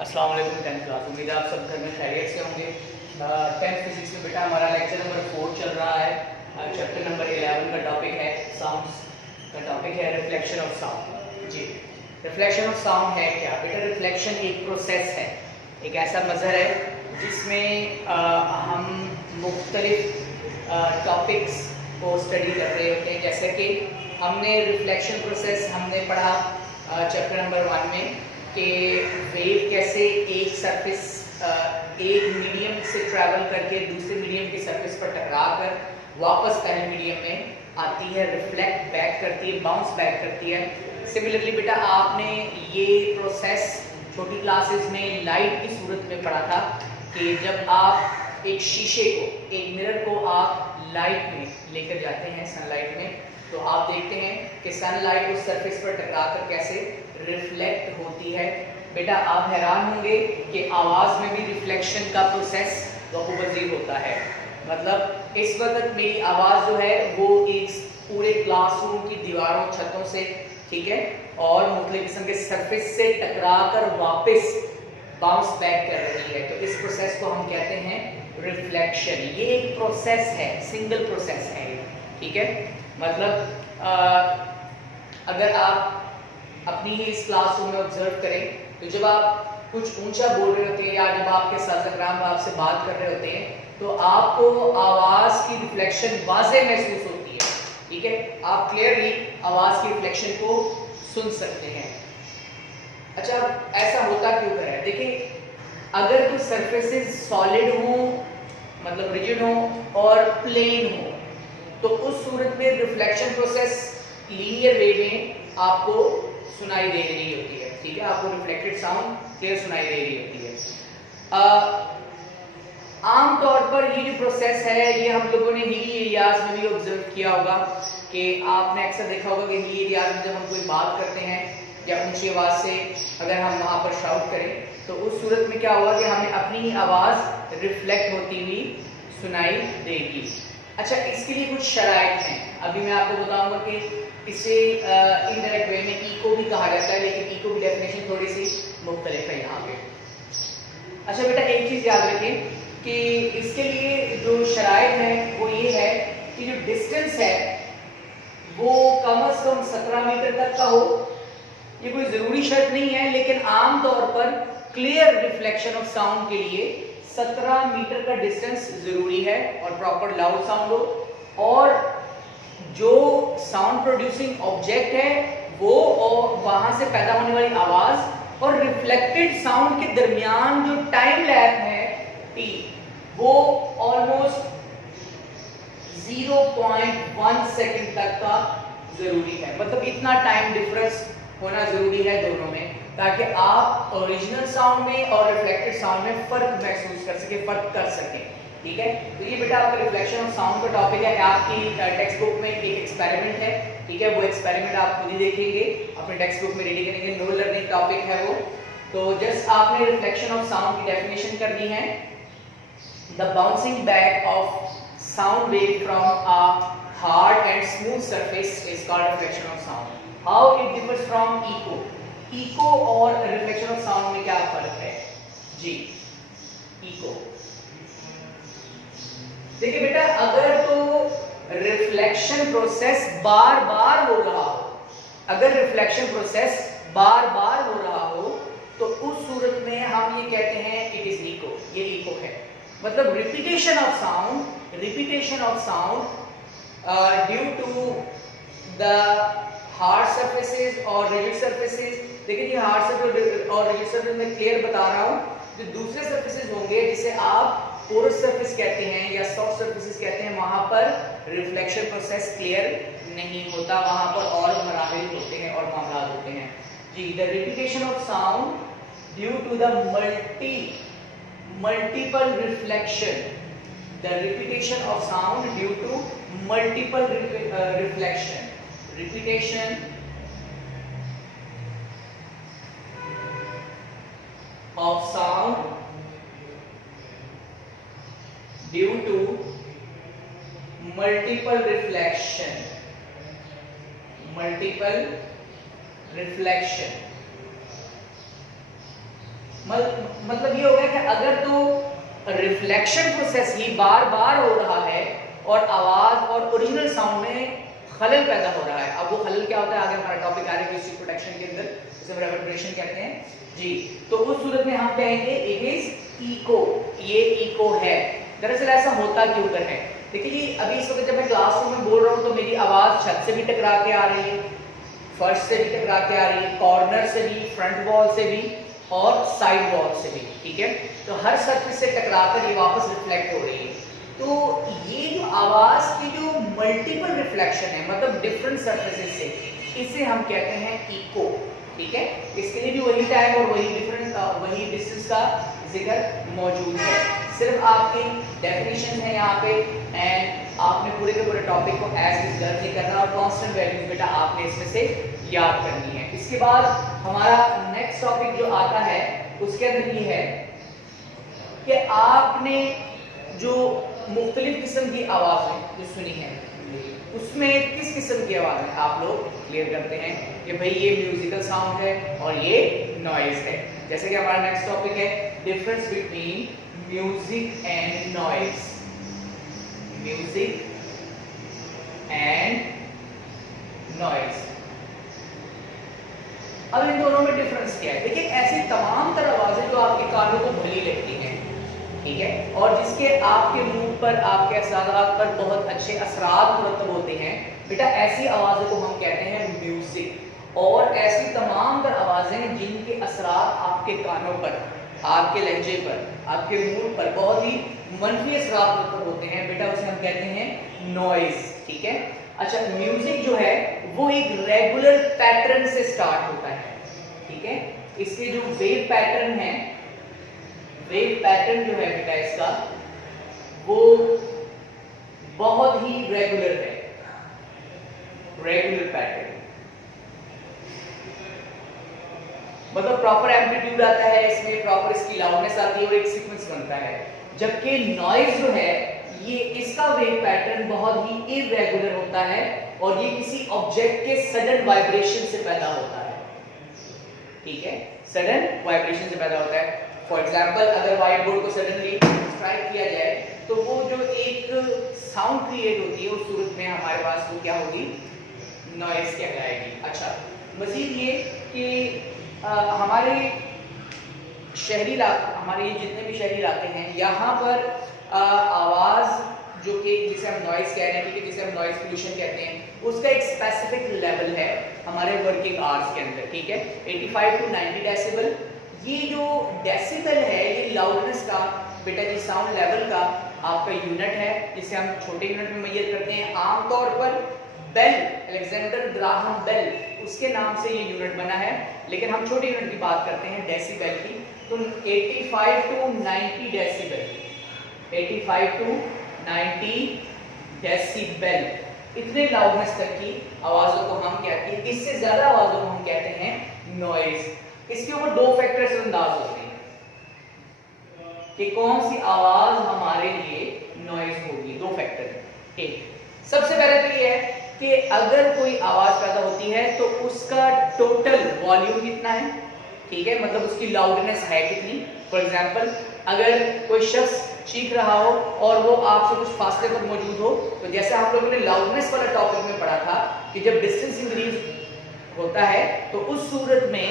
अस्सलाम वालेकुम। 10th class, उम्मीद है आप सब घर में खैरियत से होंगे। 10th फिजिक्स में बेटा हमारा लेक्चर नंबर 4 चल रहा है। चैप्टर नंबर 11 का टॉपिक है साउंड्स का टॉपिक है रिफ्लेक्शन ऑफ साउंड। जी, रिफ्लेक्शन ऑफ साउंड है क्या बेटा? रिफ्लेक्शन एक प्रोसेस है, एक ऐसा मज़हर है जिसमें हम मुख्तलिफ टॉपिक्स को स्टडी कर रहे होते हैं। जैसे कि हमने रिफ्लेक्शन प्रोसेस हमने पढ़ा चैप्टर नंबर 1 में कि वेव कैसे एक सरफेस एक मीडियम से ट्रैवल करके दूसरे मीडियम की सरफेस पर टकरा कर वापस पहले मीडियम में आती है, रिफ्लेक्ट बैक करती है, बाउंस बैक करती है। सिमिलरली बेटा आपने ये प्रोसेस छोटी क्लासेस में लाइट की सूरत में पढ़ा था कि जब आप एक शीशे को, एक मिरर को आप लाइट में लेकर जाते हैं, सनलाइट में, तो आप देखते हैं कि सनलाइट उस सरफेस पर टकरा कर कैसे रिफ्लेक्ट होती है। बेटा आप हैरान होंगे कि आवाज़ में भी रिफ्लेक्शन का प्रोसेस वक़ूबज़ीर होता है। मतलब इस वक्त मेरी आवाज़ जो है वो एक पूरे क्लासरूम की दीवारों, छतों से, ठीक है, और मुख्तलिफ किस्म के सरफेस से टकरा कर वापस बाउंस बैक कर रही है। तो इस प्रोसेस को हम कहते हैं रिफ्लेक्शन। ये एक प्रोसेस है, सिंगल प्रोसेस है, ठीक है। मतलब अगर आप अपनी ही इस क्लासरूम में ऑब्जर्व करें तो जब आप कुछ ऊंचा बोल रहे होते हैं या जब आपके साज़-ए-क़राम आपसे बात कर रहे होते हैं तो आपको आवाज़ की रिफ्लेक्शन वाज़े महसूस होती है, ठीक है। आप क्लियरली आवाज़ की रिफ्लेक्शन को सुन सकते हैं। अच्छा, ऐसा होता क्यों कर रहा है? देखिए, अगर तो सरफेसेस सॉलिड हो, मतलब रिजिड हो और प्लेन हो, तो उस सूरत में रिफ्लेक्शन प्रोसेस लीनियर वे में आपको सुनाई दे रही होती है, ठीक है। आपको रिफ्लेक्टेड साउंड क्लियर सुनाई दे रही होती है। आम तौर पर ये जो प्रोसेस है ये हम लोगों ने हिली एरियाज में भी ऑब्जर्व किया होगा कि आपने अक्सर देखा होगा कि हिली एरियाज में जब हम कोई बात करते हैं या ऊंची आवाज़ से अगर हम वहाँ पर शाउट करें तो उस सूरत में क्या होगा कि हमें अपनी ही आवाज़ रिफ्लेक्ट होती हुई सुनाई देगी। अच्छा, इसके लिए कुछ शराइत हैं, अभी मैं आपको बताऊंगा कि इसे इनडायरेक्ट वे में इको भी कहा जाता है, लेकिन इको की डेफिनेशन थोड़ी सी मुख्तलिफ है यहाँ पे। अच्छा बेटा, एक चीज़ याद रखें कि इसके लिए जो शराइत है वो ये है कि जो डिस्टेंस है वो कम से कम 17 मीटर तक का हो। ये कोई ज़रूरी शर्त नहीं है, लेकिन आम तौर पर क्लियर रिफ्लेक्शन ऑफ साउंड के लिए 17 मीटर का डिस्टेंस ज़रूरी है और प्रॉपर लाउड साउंड हो, और जो साउंड प्रोड्यूसिंग ऑब्जेक्ट है वो और वहाँ से पैदा होने वाली आवाज़ और रिफ्लेक्टेड साउंड के दरमियान जो टाइम लैप है टी, वो ऑलमोस्ट 0.1 सेकंड तक का ज़रूरी है। मतलब इतना टाइम डिफरेंस होना ज़रूरी है दोनों में, ताकि आप ओरिजिनल साउंड में और रिफ्लेक्टेड साउंड में फ़र्क महसूस कर सकें, फ़र्क कर सकें, ठीक है। तो ये बेटा आपका रिफ्लेक्शन ऑफ साउंड का टॉपिक है। आपकी टेक्स्ट बुक में एक एक्सपेरिमेंट है, ठीक है, वो एक्सपेरिमेंट आप खुद ही देखेंगे, अपने टेक्स्ट बुक में रेडी करेंगे, नो लर्निंग टॉपिक है वो। तो जस्ट आपने रिफ्लेक्शन ऑफ साउंड की डेफिनेशन करनी है। The bouncing back of sound wave from a hard and smooth surface is called reflection of sound. How it differs from echo? Echo और reflection of sound में क्या फर्क है जी? Eco देखिए बेटा, अगर तो रिफ्लेक्शन प्रोसेस बार बार हो रहा हो, अगर रिफ्लेक्शन प्रोसेस बार बार हो रहा हो तो उस सूरत में हम ये कहते हैं इट इज इको, ये इको है। मतलब repetition of sound due to the hard surfaces और रिजिड सरफेसेस। देखिए ये हार्ड सरफेस और रिजिड सरफेस में क्लियर बता रहा हूँ। जो दूसरे सरफेसेस होंगे जिसे आप पोरस सरफेस कहते हैं या सॉफ्ट सरफेसेस कहते हैं, वहां पर रिफ्लेक्शन प्रोसेस क्लियर नहीं होता, वहां पर और मराहिल होते हैं और मामला होते हैं जी। The repetition of sound due to the multiple reflection, the repetition of sound due to multiple reflection, repetition of sound due to multiple reflection मतलब ये हो गया कि अगर तो रिफ्लेक्शन प्रोसेस ही बार बार हो रहा है और आवाज और ओरिजिनल साउंड में खलल पैदा हो रहा है। अब वो खलल क्या होता है, आगे हमारा टॉपिक आ रहा है म्यूजिक प्रोडक्शन के अंदर, जिसे रेवर्बरेशन कहते हैं जी। तो उस सूरत में हम कहेंगे इट इज इको, ये इको है। दरअसल ऐसा होता क्यों कर है, देखिए जी अभी इस वक्त जब मैं क्लासरूम में बोल रहा हूँ तो मेरी आवाज छत से भी टकरा के आ रही है, फर्श से भी टकरा के आ रही है, कॉर्नर से भी, फ्रंट वॉल से भी और साइड वॉल से भी, ठीक है। तो हर सरफेस से टकराकर ये वापस रिफ्लेक्ट हो रही है। तो ये जो आवाज की जो मल्टीपल रिफ्लेक्शन है, मतलब डिफरेंट सरफेसेस से, इसे हम कहते हैं इको, ठीक है। इसके लिए भी वही टाइम और वही डिस्टेंस का जिक्र मौजूद है। सिर्फ आपकी डेफिनेशन है यहाँ पे, एंड आपने पूरे के पूरे टॉपिक को एज इज लर्न नहीं करना और कांस्टेंट वैल्यूज बेटा आपने इसमें से याद करनी है। इसके बाद हमारा नेक्स्ट टॉपिक जो आता है उसके अंदर ये है कि आपने जो मुख्तलिफ किस्म की आवाजें जो सुनी है उसमें किस किस्म की आवाजें आप लोग क्लियर करते हैं कि भाई ये म्यूजिकल साउंड है और ये नॉइज है। जैसे कि हमारा नेक्स्ट टॉपिक है difference between music and noise, music and noise. अब इन दोनों में डिफरेंस क्या है, देखिए ऐसी तमाम तरह आवाजें जो आपके कानों को भली लगती हैं, ठीक है, और जिसके आपके मुंह पर, आपके असरात पर बहुत अच्छे असरात मुरतब होते हैं, बेटा ऐसी आवाज़ों को हम कहते हैं म्यूजिक। और ऐसी तमाम तर आवाज़ें जिनके असरात आपके कानों पर, आपके लहजे पर, आपके मूड पर बहुत ही मनफी असरात मुरतब होते हैं, बेटा उसे हम कहते हैं नॉइज, ठीक है। अच्छा, म्यूजिक जो है वो एक रेगुलर पैटर्न से स्टार्ट होता है, ठीक है। इसके जो वेव पैटर्न है, वेव पैटर्न जो है बेटा इसका वो बहुत ही रेगुलर है, रेगुलर पैटर्न, मतलब प्रॉपर एम्पलीट्यूड आता है इसमें, प्रॉपर इसकी लाउडनेस आती है और एक सीक्वेंस बनता है। जबकि नॉइज जो है ये इसका वेव पैटर्न बहुत ही इरेगुलर होता है और ये किसी ऑब्जेक्ट के सडन वाइब्रेशन से पैदा होता है, ठीक है, सडन वाइब्रेशन से पैदा होता है। फॉर एग्जाम्पल अगर व्हाइट बोर्ड को सडनली स्ट्राइक किया जाए तो वो जो एक साउंड क्रिएट होती है उस सूरत में हमारे पास वो क्या होगी, नॉइज कहलाएगी। अच्छा, मजीद ये कि हमारे शहरी इलाके, हमारे जितने भी शहरी इलाके हैं यहाँ पर आवाज़ जो कि जिसे हम नॉइज कह रहे हैं, ठीक है, जिसे हम नॉइज पोल्यूशन कहते हैं, उसका एक स्पेसिफिक लेवल है हमारे वर्किंग आवर्स के अंदर, ठीक है, 85 टू 90 डेसिबल। ये जो डेसिबल है ये लाउडनेस का बेटा जी साउंड लेवल का आपका यूनिट है, जिसे हम छोटे यूनिट में मेजर करते हैं। आमतौर पर बेल, अलेक्जेंडर ग्राहम बेल, उसके नाम से ये यूनिट बना है, लेकिन हम छोटे यूनिट की बात करते हैं डेसिबल की। तो 85 टू 90 डेसिबल, 85 टू 90 डेसिबल, इतने लाउडनेस तक की आवाज़ों को हम कहते हैं, इससे ज़्यादा आवाज़ों को हम कहते हैं नॉइज। इसके ऊपर दो फैक्टर्स अंदाज होते हैं कि कौन सी आवाज हमारे लिए नॉइज होगी। दो फैक्टर, एक सबसे पहले तो ये है कि अगर कोई आवाज पैदा होती है तो उसका टोटल वॉल्यूम कितना है, ठीक है, मतलब उसकी लाउडनेस है कितनी। फॉर एग्जांपल अगर कोई शख्स चीख रहा हो और वो आपसे कुछ फासले पर मौजूद हो, तो जैसे हम लोगों ने लाउडनेस वाला टॉपिक में पढ़ा था कि जब डिस्टेंस इंक्रीज होता है तो उस सूरत में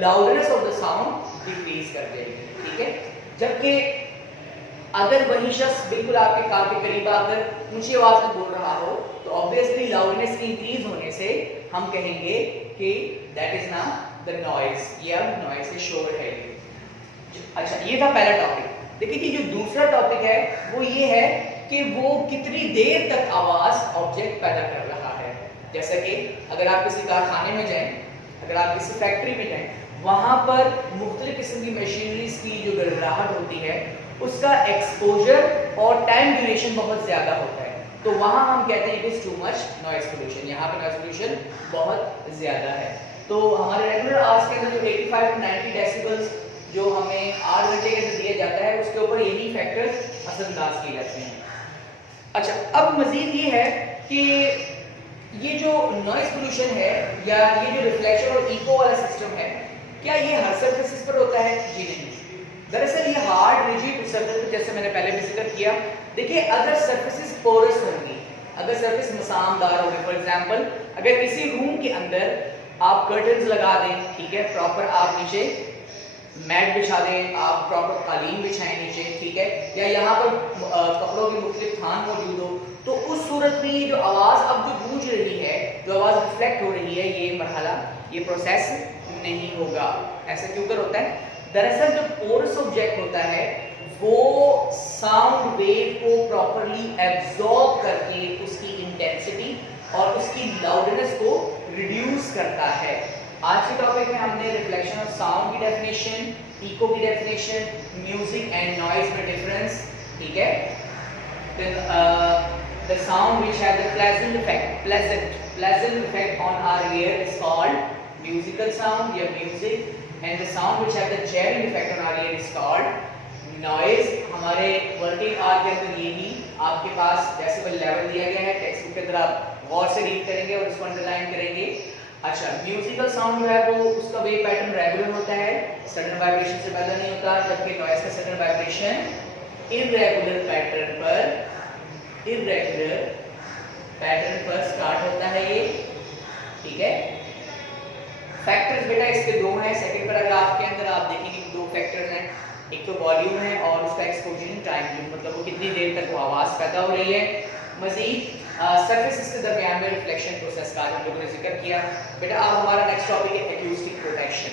loudness of the sound decrease कर देगी, ठीक है। जबकि अगर वही शख्स बिल्कुल आपके कान के करीब आकर ऊंची आवाज में बोल रहा हो तो ऑब्वियसली लाउडनेस इंक्रीज होने से हम कहेंगे कि दैट इज ना द नॉइज, ये अब नॉइज से शोर है। अच्छा, ये था पहला टॉपिक। देखिए कि जो दूसरा टॉपिक है वो ये है कि वो कितनी देर तक आवाज ऑब्जेक्ट पैदा कर रहा है। जैसा कि अगर आप किसी कारखाने में जाएं, अगर आप किसी फैक्ट्री में जाएं, वहां पर मुख्तलिफ किस्म की मशीनरीज की जो गड़गड़ाहट होती है उसका एक्सपोजर और टाइम ड्यूरेशन बहुत ज्यादा होता है, तो वहां हम कहते हैं कि टू मच नॉइज पोल्यूशन, यहाँ पर नॉइज पोल्यूशन बहुत ज्यादा है। तो हमारे रेगुलर आवर्स के अंदर जो 85 टू 90 डेसिबल्स जो हमें 8 घंटे के अंदर दिया जाता है उसके ऊपर यही फैक्टर्स असरअंदाज किए जाते हैं। अच्छा, अब मजीद ये है कि ये जो नॉइज पोल्यूशन है या ये जो रिफ्लेक्शन और इको वाला सिस्टम है क्या ये हर सरफेसेस पर होता है? जी नहीं। दरअसल ये हार्ड रिजिड सरफेस, जैसे मैंने पहले भी जिक्र किया, देखिए अगर सरफेसेस पोरस होंगी, अगर सरफेस मसामदार होगी, फॉर एग्जांपल अगर किसी रूम के अंदर आप कर्टन्स लगा दें, ठीक है, प्रॉपर आप नीचे मैट बिछा दें, आप प्रॉपर कालीन बिछाएं नीचे, ठीक है, या यहाँ पर कपड़ों की मुख्तलिफ थान मौजूद हो, तो उस सूरत में ये जो आवाज़ अब जो गूंज रही है, जो आवाज़ रिफ्लेक्ट हो रही है, ये मरहला, ये प्रोसेस नहीं होगा। ऐसा क्यों कर होता है? दरअसल जो पोरस ऑब्जेक्ट होता है वो साउंड वेव को प्रॉपरली एब्जॉर्ब करके उसकी इंटेंसिटी और उसकी लाउडनेस को रिड्यूस करता है। आज के टॉपिक में हमने रिफ्लेक्शन ऑफ साउंड की डेफिनेशन, इको की डेफिनेशन, म्यूजिक एंड नॉइज में डिफरेंस, ठीक है, the sound which has a pleasant effect on our ear is called musical sound या music, and the sound which has a jarring effect on our ear is called noise। हमारे working hour के अंदर यही आपके पास decibel level दिया गया है, text book के अंदर आप गौर से रीड करेंगे और इसको अंडरलाइन करेंगे। अच्छा, म्यूजिकल साउंड जो है वो उसका वेव पैटर्न रेगुलर होता है, सडन वाइब्रेशन से पैदा नहीं होता, जबकि नॉइज का सडन वाइब्रेशन इररेगुलर पैटर्न पर स्टार्ट होता है ये, ठीक है। फैक्टर्स बेटा इसके दो हैं, सेकंड पैराग्राफ के अंदर आप देखेंगे कि दो फैक्टर्स हैं, एक तो वॉल्यूम है और उसका एक्सपोजर टाइम, मतलब वो कितनी देर तक वो आवाज़ पैदा हो रही है। मजीद सरफेसेस के दरमियान में रिफ्लेक्शन प्रोसेस का हम लोगों ने जिक्र किया। बेटा अब हमारा नेक्स्ट टॉपिक है एक्यूस्टिक प्रोटेक्शन।